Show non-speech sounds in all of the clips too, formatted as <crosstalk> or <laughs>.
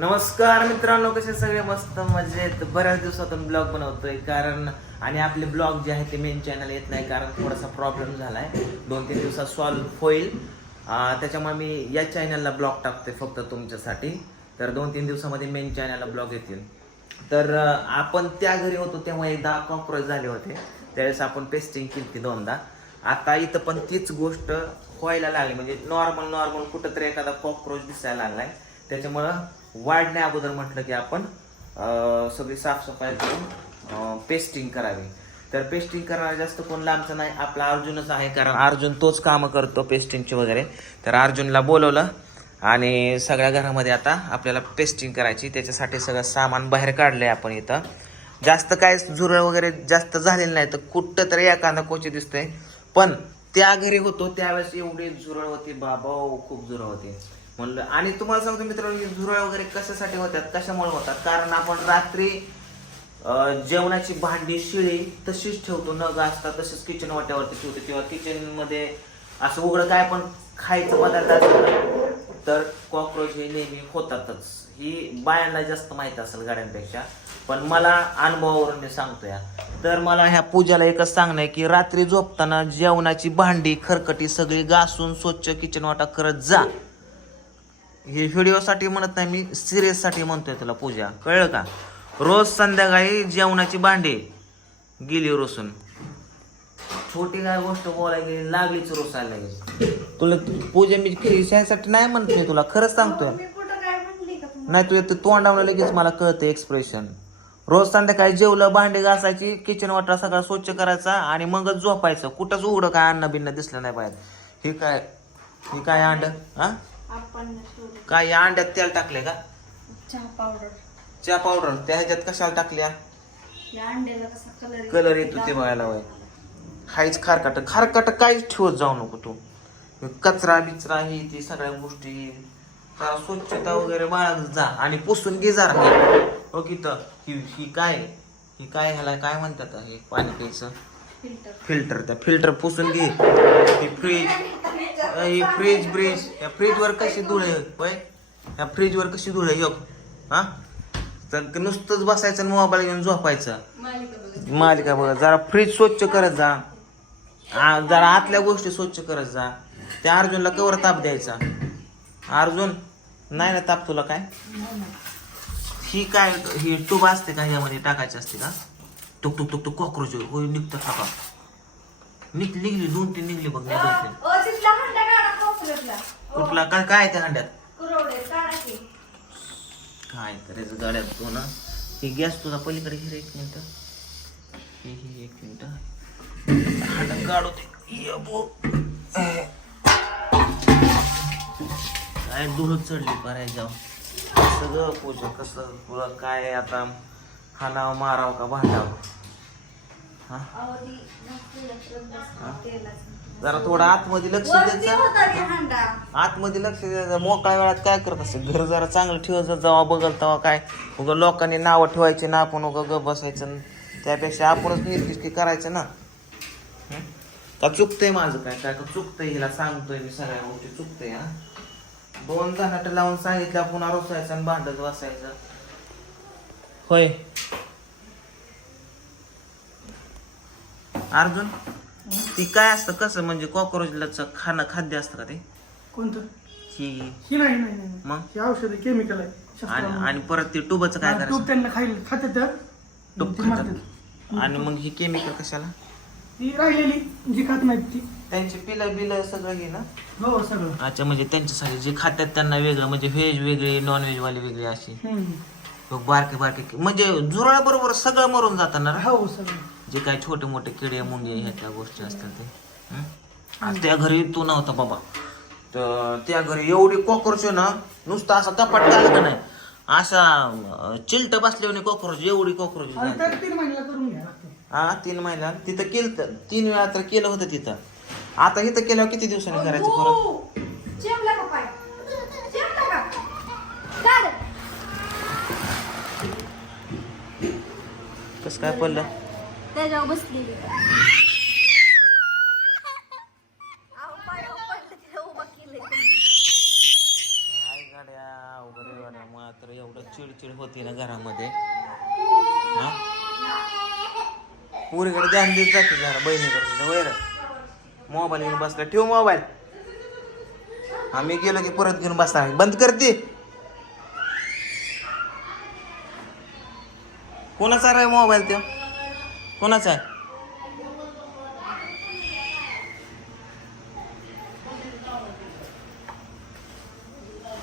नमस्कार मित्रांनो कसे सगळे? मस्त मजेत. बऱ्याच दिवसातून ब्लॉग बनवतोय कारण आणि आपले ब्लॉग जे आहे ते मेन चॅनल येत नाही कारण थोडासा प्रॉब्लेम झाला आहे दोन तीन दिवसात सॉल्व्ह होईल. त्याच्यामुळे मी या चॅनलला ब्लॉग टाकतोय फक्त तुमच्यासाठी. तर दोन तीन दिवसामध्ये मेन चॅनलला ब्लॉग येतील. तर आपण त्या घरी होतो तेव्हा एकदा कॉक्रोच झाले होते. त्यावेळेस आपण पेस्टिंग केली दोनदा. आता इथं पण तीच गोष्ट व्हायला लागली. म्हणजे नॉर्मल नॉर्मल कुठं तरी एखादा कॉक्रोच दिसायला लागलाय. त्याच्यामुळं वाढण्या अगोदर म्हटलं की आपण सगळी साफसफाई करून पेस्टिंग करावी. तर पेस्टिंग करणारा जास्त कोण लांबचं नाही आपला अर्जुनच आहे कारण अर्जुन तोच कामं करतो पेस्टिंगचे वगैरे. तर अर्जुनला बोलवलं आणि सगळ्या घरामध्ये आता आपल्याला पेस्टिंग करायची. त्याच्यासाठी सगळं सामान बाहेर काढलं आहे आपण इथं. जास्त काय झुरळ वगैरे जास्त झालेलं नाही तर कुठं तरी एखादा कोची दिसतंय. पण त्या घरी होतो त्यावेळेस एवढी झुरळ होती बाबा खूप झुरळ होती. म्हणलं. आणि तुम्हाला सांगतो मित्रांनो ही झुरळ वगैरे कशासाठी होतात? कशामुळे होतात? कारण आपण रात्री जेवणाची भांडी शिळी तशीच ठेवतो. न घासता तसेच किचन वाट्यावरती ठेवतो. किंवा किचनमध्ये असं उघडं काय पण खायचं पदार्थ असेल तर कॉक्रोच हे नेहमी होतातच. ही बायांना जास्त माहीत असेल गाड्यांपेक्षा. पण मला अनुभवावरून मी सांगतोय. तर मला ह्या पूजाला एकच सांगणं आहे की रात्री झोपताना जेवणाची भांडी खरकटी सगळी घासून स्वच्छ किचन वाटा करत जा. हे व्हिडिओसाठी म्हणत नाही मी सिरियससाठी म्हणतोय तुला पूजा. कळलं का? रोज संध्याकाळी जेवणाची भांडी गेली रोसून. छोटी काय गोष्ट बोलायला गेली लागलीच रोसायला लागली तुला पूजा मी ह्यासाठी नाही म्हणत मी तुला खरंच सांगतोय? नाही तुझ्या तोंडावलं लगेच मला कळतं एक्सप्रेशन रोज संध्याकाळी जेवलं भांडी घासायची किचन वाटा सगळा स्वच्छ करायचा आणि मगच झोपायचं. कुठंच उघडं काय अन्न बिन्न दिसलं नाही पाहिजे हे काय हे काय अंड हा. काय या अंड्यात तेल टाकले का? चहा पावडर. चहा पावडर. त्या ह्याच्यात कशाला टाकल्या? या अंड्याला कसा कलर कलर येतो ते बघायला वय हायच खारकाट. खारकाट काहीच ठेवत जाऊ नको तू. कचरा बिचरा ही ती सगळ्या गोष्टी. जरा स्वच्छता वगैरे बाळगत जा आणि पुसून घे जरा. हो की तर. ही ही काय? ही काय ह्याला काय म्हणतात हे पाणी प्यायचं? फिल्टर फिल्टर त्या फिल्टर पुसून घे. ही फ्रीज. ही फ्रीज ब्रिज या फ्रीजवर कशी धुळे होय? या फ्रीजवर कशी धुळे योग हा? तर नुसतंच बसायचं आणि मोबाईल घेऊन झोपायचं. मालिका बघा जरा फ्रीज स्वच्छ करत जा. आ, जरा आतल्या गोष्टी स्वच्छ करत जा. त्या अर्जुनला कवर ताप द्यायचा. अर्जुन नाही ना ताप तुला काय? ही काय ही टूब असते का ह्यामध्ये टाकायची असते का? टुक टुक टुक टुक कॉक्रोच होय निघतं टाका निघ निघली दोन तीन निघली बघ नाही दोन तीन कुठला? काय काय आहे त्या की काय करायचं गाड्यात तू ना. हे गॅस तुझा पलीकडे घे रे एक मिनिट. हे हे एक मिनिट. हाडा काढू दे. ये बो. काय दूर चढली कराय जाऊ. सगळं पूजा कसं तुला काय आता? हाणाव माराव का भांडाव? हा? जरा थोडं आतमध्ये लक्ष द्यायचं आतमध्ये लक्ष द्यायचं मोकळ्या वेळात काय करत असते घर जरा चांगलं ठेवायचं जेव्हा बघल तेव्हा काय. उगं लोकांनी नावं ठेवायची ना आपण. उगं ग बसायचं. त्यापेक्षा आपणच निर्दिष्टी करायचं ना? का चुकतंय माझं काय? काय का चुकतंय हिला सांगतोय मी सगळ्या गोष्टी? चुकतंय हा? दोन जणाट लावून सांगितलं पुन्हा रोसायचं आणि भांडत बसायचं. होय. अर्जुन? ती काय असतं कसं म्हणजे कॉक्रोचला खाणं खाद्य असतं का ते? कोणतं? ही. ही नाही नाही नाही. मग? ही औषध केमिकल आहे. आणि. आणि परत ते टुबाचं काय हा, तूप करायचं त्यांना खाईल खात्यात त्या तूप ती खातात. मारतात. आणि मग ही केमिकल कशाला? ती राहिलेली जी खात नाहीत ती. त्यांची पिलं बिलं सगळं हे ना? हो सगळं. अच्छा म्हणजे त्यांच्यासाठी जे खात्यात त्यांना वेगळं म्हणजे व्हेज वेगळी नॉन व्हेज वाली वेगळी अशी. हम्म. मग बारके बारके. म्हणजे जुरळा बरोबर सगळं मरून जातं ना रे? हो सगळं. जे काही छोटे मोठे किडे मुंगे ह्या त्या गोष्टी असतात ते? आणि त्या घरी तू नव्हता बाबा. तर त्या घरी एवढी कॉक्रोच ना नुसतं असा कपाट टाकलं का नाही? असा चिलट बसल्याने कॉक्रोच एवढी कॉक्रोच तर हा तीन महिला तिथं केलं तीन वेळा तर केलं होतं तिथं. आता इथं केल्यावर किती दिवसांनी करायचं परत? कसं काय पडलं? त्याच्यावर बसलेली. काय गाड्या मात्र एवढं चिडचिड होती ना घरामध्ये. पुरीकडे ध्यान देत जाते जरा बहिणीकडे वैर. मोबाईल घेऊन बसला. ठेव मोबाईल. आम्ही गेलो की परत घेऊन बसला बंद करते कोणाचा आहे मोबाईल तो? कोणाचा आहे?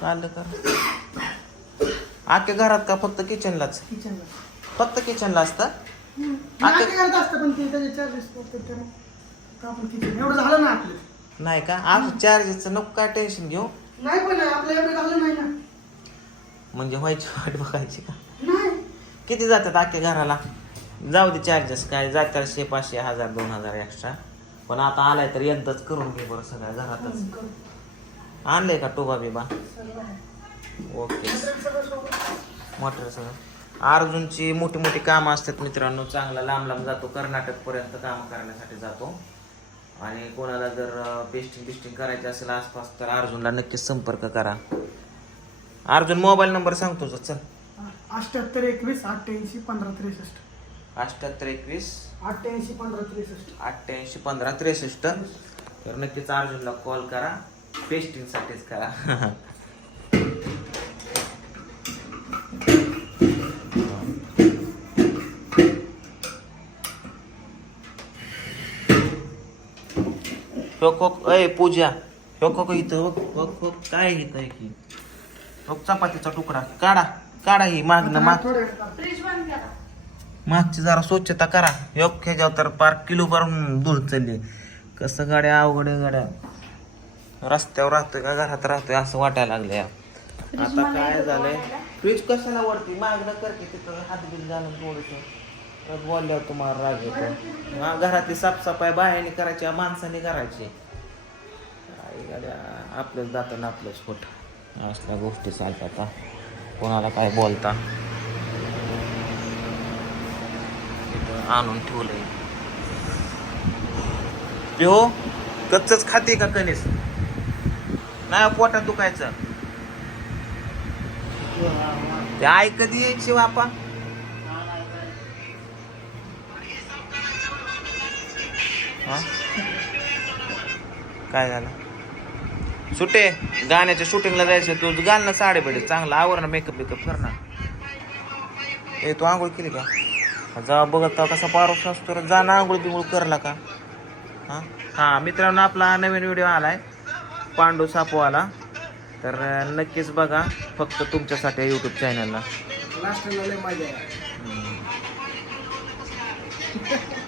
चाललं कर आख्या घरात का फक्त किचनलाच किचनला फक्त किचनला असतं? नाही का? आज चार्जेसचं नको काय टेन्शन घेऊ. नाही पण आपलं एवढं झालं नाही ना. म्हणजे व्हायची वाट बघायची का? नाही. किती जातात अख्ख्या घराला? जाऊ दे चार्जेस काय जातात शे पाचशे हजार दोन हजार एक्स्ट्रा पण आता आलाय तर एकदाच करून घे बरं सगळ्या घरातच. आणलंय का टोबा बिबा. ओके. मोटर सगळं अर्जुनची मोठी मोठी कामं असतात मित्रांनो. चांगला लांब लांब जातो. कर्नाटकपर्यंत काम करण्यासाठी जातो. आणि कोणाला जर पेस्टिंग बिस्टिंग करायची असेल आसपास तर अर्जुनला नक्कीच संपर्क करा. अर्जुन मोबाईल नंबर सांगतो चल. अठ्ठ्याहत्तर एकवीस अठ्ठ्याऐंशी पंधरा त्रेसष्ट. अठ्याहत्तर एकवीस अठ्ठ्याऐंशी पंधरा त्रेसष्ट. अठ्ठ्याऐंशी पंधरा त्रेसष्ट. तर नक्कीच अर्जुनला कॉल करा. पेस्टिंगसाठीच करा. अय पूजा. कोक इथं बघ बघ बघ काय इथं आहे की चपातीचा तुकडा. काढा काढा ही मागणं माग मागची जरा स्वच्छता करा. योग ह्याच्यावर तर पार किलो भरून दूर चालली. कसं गाड्या अवघड गाड्या. रस्त्यावर राहतोय का घरात राहतोय असं वाटायला लागलंय. आता काय झालंय? फ्रीज कशाला वरती? मागणं करते तिथं हातबीत घालून थोडस. बोलल्यावर तुम्हाला राग येतो. घरातली साफसफाई बाहेरने करायची माणसाने करायची. आपलंच जातं आपलंच खोट असल्या गोष्टी चालतात. कोणाला काय बोलता इथं आणून ठेवलंय. हो कच्चच खाते का कणीस नाही हो, पोटात दुखायचं. ते आई कधी यायची बापा. काय झालं? सुटे गाण्याच्या शूटिंगला जायचं तू घाल ना साडे बेडे चांगला आवर ना मेकअप बिकअप कर ना. ए तू आंघोळ केली का? जा बघत तेव्हा कसा पारोस असतो. जा ना आंघोळ बिंघोळ करला का? हां? हां मित्रांनो आपला नवीन व्हिडिओ आलाय. पांडू सापवाला. तर नक्कीच बघा फक्त तुमच्यासाठी यूट्यूब चॅनलला <laughs>